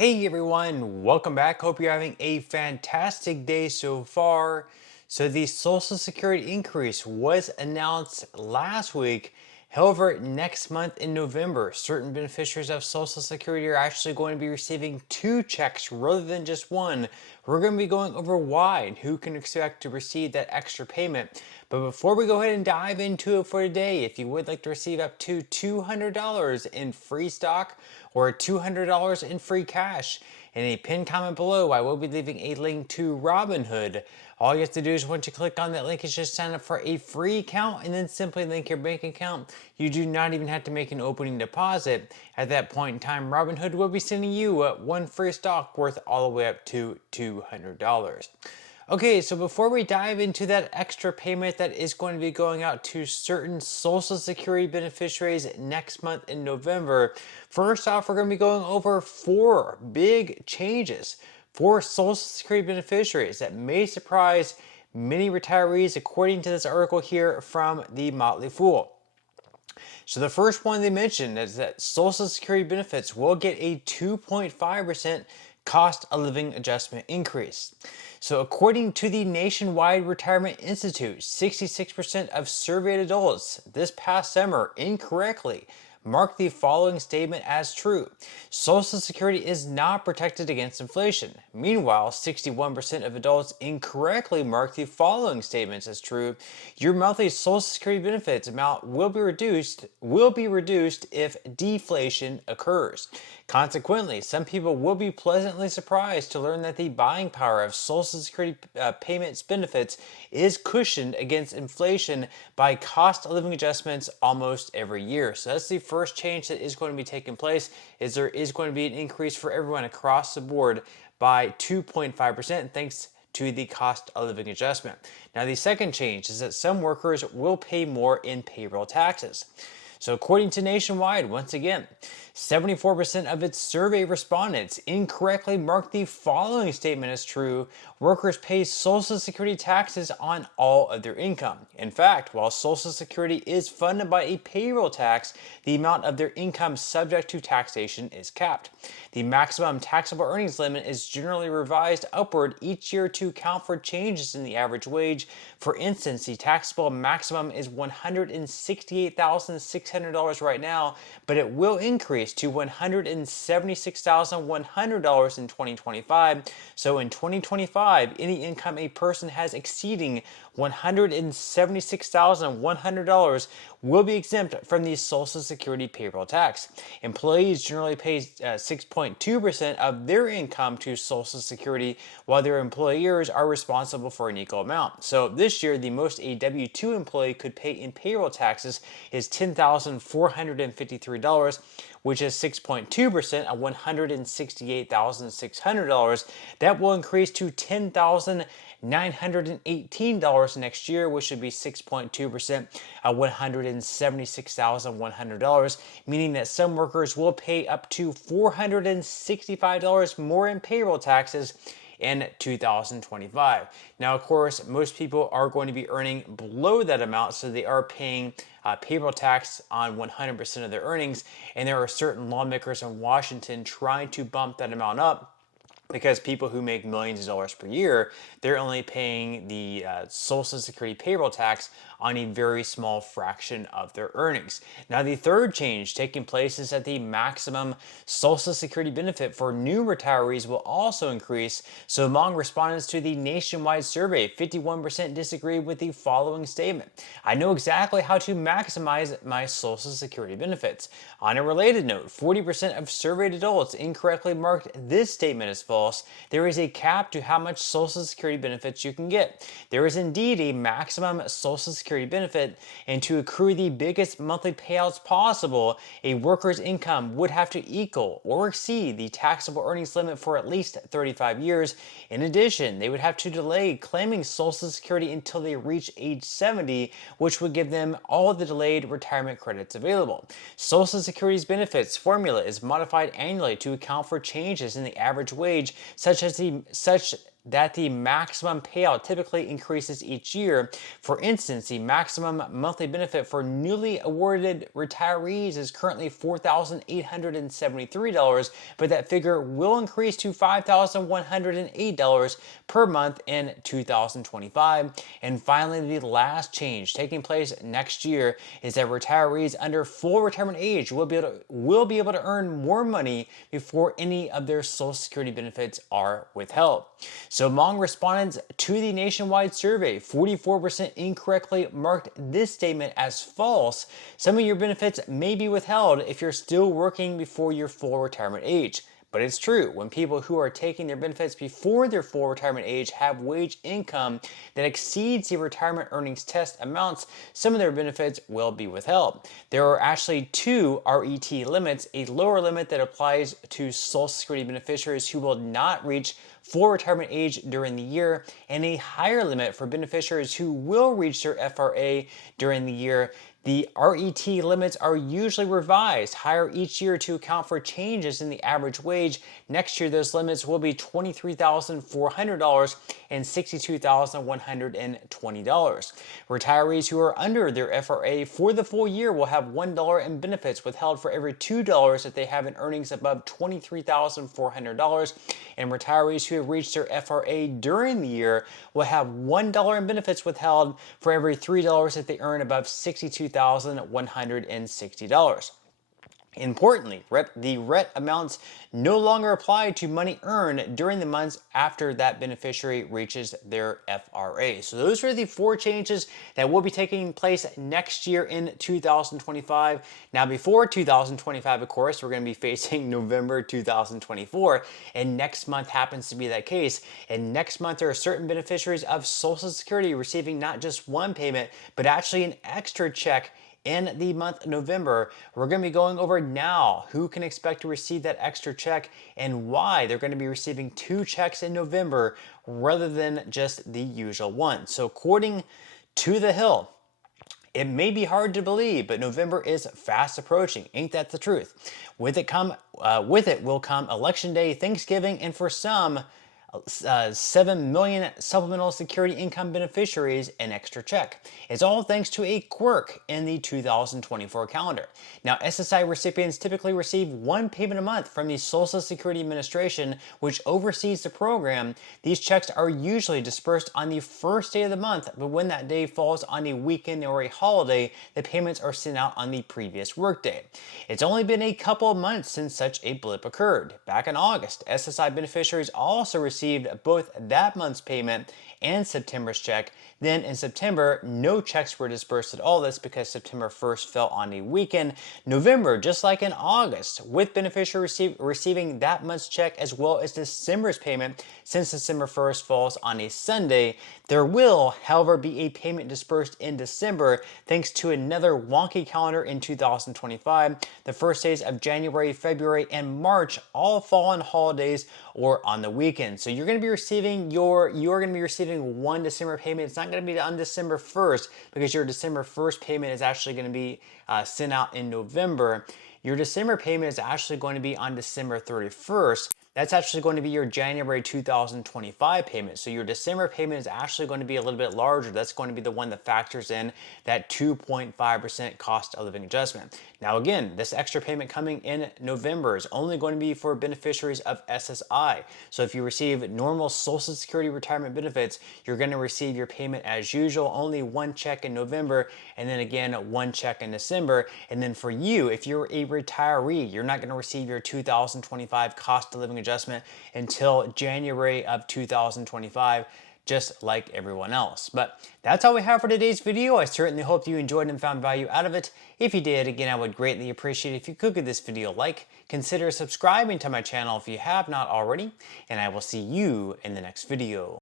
Hey everyone, welcome back. Hope you're having a fantastic day so far. So, the Social Security increase was announced last week. However, next month in November, certain beneficiaries of Social Security are actually going to be receiving two checks rather than just one. We're going to be going over why and who can expect to receive that extra payment. But before we go ahead and dive into it for today, if you would like to receive up to $200 in free stock or $200 in free cash, in a pinned comment below, I will be leaving a link to Robinhood. All you have to do is once you click on that link is just sign up for a free account and then simply link your bank account. You do not even have to make an opening deposit. At that point in time, Robinhood will be sending you one free stock worth all the way up to $200. Okay, so before we dive into that extra payment that is going to be going out to certain Social Security beneficiaries next month in November, first off, we're going to be going over four big changes for Social Security beneficiaries that may surprise many retirees, according to this article here from the Motley Fool. So the first one they mentioned is that Social Security benefits will get a 2.5% cost of living adjustment increase. So according to the Nationwide Retirement Institute, 66% of surveyed adults this past summer incorrectly marked the following statement as true: Social Security is not protected against inflation. Meanwhile, 61% of adults incorrectly marked the following statements as true: your monthly Social Security benefits amount will be reduced if deflation occurs. Consequently, some people will be pleasantly surprised to learn that the buying power of Social Security payments benefits is cushioned against inflation by cost of living adjustments almost every year. So that's the first change that is going to be taking place, is there is going to be an increase for everyone across the board by 2.5% thanks to the cost of living adjustment. Now, the second change is that some workers will pay more in payroll taxes. So according to Nationwide, once again, 74% of its survey respondents incorrectly marked the following statement as true: workers pay Social Security taxes on all of their income. In fact, while Social Security is funded by a payroll tax, the amount of their income subject to taxation is capped. The maximum taxable earnings limit is generally revised upward each year to account for changes in the average wage. For instance, the taxable maximum is $168,600 right now, but it will increase to $176,100 in 2025. So in 2025, any income a person has exceeding $176,100 will be exempt from the Social Security payroll tax. Employees generally pay 6.2% of their income to Social Security, while their employers are responsible for an equal amount. So this year, the most a W-2 employee could pay in payroll taxes is $10,453, which is 6.2% of $168,600. That will increase to $10,918 next year, which should be 6.2% of $176,100, meaning that some workers will pay up to $465 more in payroll taxes in 2025. Now, of course, most people are going to be earning below that amount, so they are paying payroll tax on 100% of their earnings, and there are certain lawmakers in Washington trying to bump that amount up, because people who make millions of dollars per year, they're only paying the Social Security payroll tax on a very small fraction of their earnings. Now, the third change taking place is that the maximum Social Security benefit for new retirees will also increase. So among respondents to the Nationwide survey, 51% disagree with the following statement: I know exactly how to maximize my Social Security benefits. On a related note, 40% of surveyed adults incorrectly marked this statement as false: there is a cap to how much Social Security benefits you can get. There is indeed a maximum Social Security benefit, and to accrue the biggest monthly payouts possible, a worker's income would have to equal or exceed the taxable earnings limit for at least 35 years. In addition, they would have to delay claiming Social Security until they reach age 70, which would give them all the delayed retirement credits available. Social Security's benefits formula is modified annually to account for changes in the average wage, such that the maximum payout typically increases each year. For instance, the maximum monthly benefit for newly awarded retirees is currently $4,873, but that figure will increase to $5,108 per month in 2025. And finally, the last change taking place next year is that retirees under full retirement age will be able to earn more money before any of their Social Security benefits are withheld. So among respondents to the nationwide survey, 44% incorrectly marked this statement as false. Some of your benefits may be withheld if you're still working before your full retirement age. But it's true, when people who are taking their benefits before their full retirement age have wage income that exceeds the retirement earnings test amounts, some of their benefits will be withheld. There are actually two RET limits, a lower limit that applies to Social Security beneficiaries who will not reach full retirement age during the year, and a higher limit for beneficiaries who will reach their FRA during the year. The RET limits are usually revised higher each year to account for changes in the average wage. Next year, those limits will be $23,400 and $62,120. Retirees who are under their FRA for the full year will have $1 in benefits withheld for every $2 that they have in earnings above $23,400. And retirees who have reached their FRA during the year will have $1 in benefits withheld for every $3 that they earn above $62,160. Importantly, the RET amounts no longer apply to money earned during the months after that beneficiary reaches their FRA. So those are the four changes that will be taking place next year in 2025. Now, before 2025, of course, we're going to be facing November 2024, and next month happens to be that case. And next month, there are certain beneficiaries of Social Security receiving not just one payment, but actually an extra check in the month of November. We're going to be going over now who can expect to receive that extra check and why they're going to be receiving two checks in November rather than just the usual one. So according to The Hill, it may be hard to believe, but November is fast approaching. Ain't that the truth? With it will come Election Day, Thanksgiving, and for some, 7 million supplemental security income beneficiaries an extra check. It's all thanks to a quirk in the 2024 calendar. Now, SSI recipients typically receive one payment a month from the Social Security Administration, which oversees the program. These checks are usually dispersed on the first day of the month, but when that day falls on a weekend or a holiday, the payments are sent out on the previous workday. It's only been a couple of months since such a blip occurred. Back in August, SSI beneficiaries also received both that month's payment and September's check. Then in September, no checks were dispersed at all. That's because September 1st fell on a weekend. November, just like in August, with beneficiaries receiving that month's check as well as December's payment, since December 1st falls on a Sunday, there will, however, be a payment dispersed in December thanks to another wonky calendar in 2025. The first days of January, February, and March all fall on holidays or on the weekend. So you're going to be receiving one December payment. It's not going to be on December 1st because your December 1st payment is actually going to be sent out in November. Your December payment is actually going to be on December 31st. That's actually going to be your January 2025 payment. So your December payment is actually going to be a little bit larger. That's going to be the one that factors in that 2.5% cost of living adjustment. Now again, this extra payment coming in November is only going to be for beneficiaries of SSI. So if you receive normal Social Security retirement benefits, you're going to receive your payment as usual, only one check in November, and then again, one check in December. And then for you, if you're a retiree, you're not going to receive your 2025 cost of living adjustment until January of 2025, just like everyone else. But that's all we have for today's video. I certainly hope you enjoyed and found value out of it. If you did, again, I would greatly appreciate it if you could give this video a like, consider subscribing to my channel if you have not already, and I will see you in the next video.